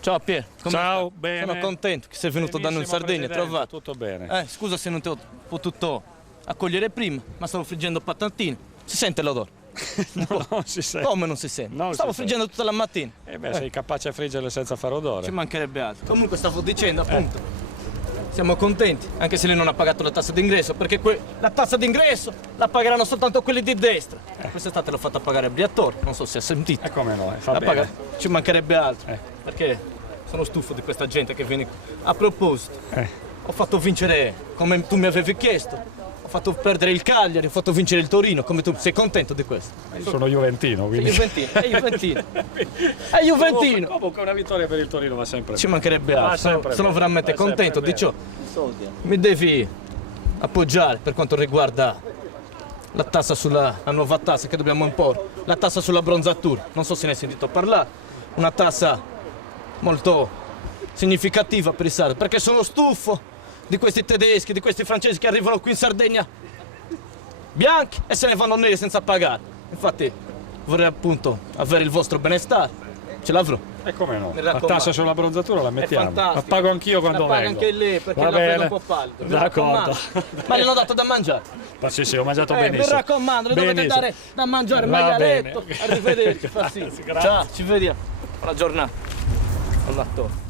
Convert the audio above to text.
Ciao Pier, come Ciao, stai? bene. Sono contento che sei venuto da noi in Sardegna, trovato. Tutto bene. Scusa se non ti ho potuto accogliere prima, ma stavo friggendo patatine. Si sente l'odore? No, non si sente. Come non si sente? Non Stavo si friggendo tutta la mattina. Sei capace a friggerle senza fare odore. Ci mancherebbe altro. Comunque stavo dicendo appunto. Siamo contenti, anche se lei non ha pagato la tassa d'ingresso, perché la tassa d'ingresso la pagheranno soltanto quelli di destra. Quest'estate l'ho fatta pagare a Briatore, non so se ha sentito. E come no? Fa La bene. Ci mancherebbe altro, perché sono stufo di questa gente che viene. A proposito, ho fatto vincere, come tu mi avevi chiesto, ho fatto perdere il Cagliari, ho fatto vincere il Torino, come tu sei contento di questo? Io sono juventino, quindi. È Juventino. È Juventino. Comunque una vittoria per il Torino va sempre Ci bene. mancherebbe Va altro, sempre sono bene, veramente va sempre contento di bene. ciò. Mi devi appoggiare per quanto riguarda la tassa la nuova tassa che dobbiamo imporre, la tassa sulla bronzatura. Non so se ne hai sentito parlare, una tassa molto significativa per i sardi, perché sono stufo di questi tedeschi, di questi francesi che arrivano qui in Sardegna bianchi e se ne vanno neri senza pagare. Infatti vorrei appunto avere il vostro benestare, ce l'avrò. E come no? Mi La raccomando. tassa sulla bronzatura la mettiamo. fantastico. La pago anch'io quando La paga vengo. anche lei perché Va la vedo bene. un po' pallido. Mi D'accordo. raccomando. Ma le hanno dato da mangiare. Ma sì, ho mangiato Mi benissimo. raccomando, le dovete Benissimo. dare da mangiare, Va maialetto. bene. Arrivederci, farsi. Grazie. Ciao, ci vediamo. Buona giornata. All'attore.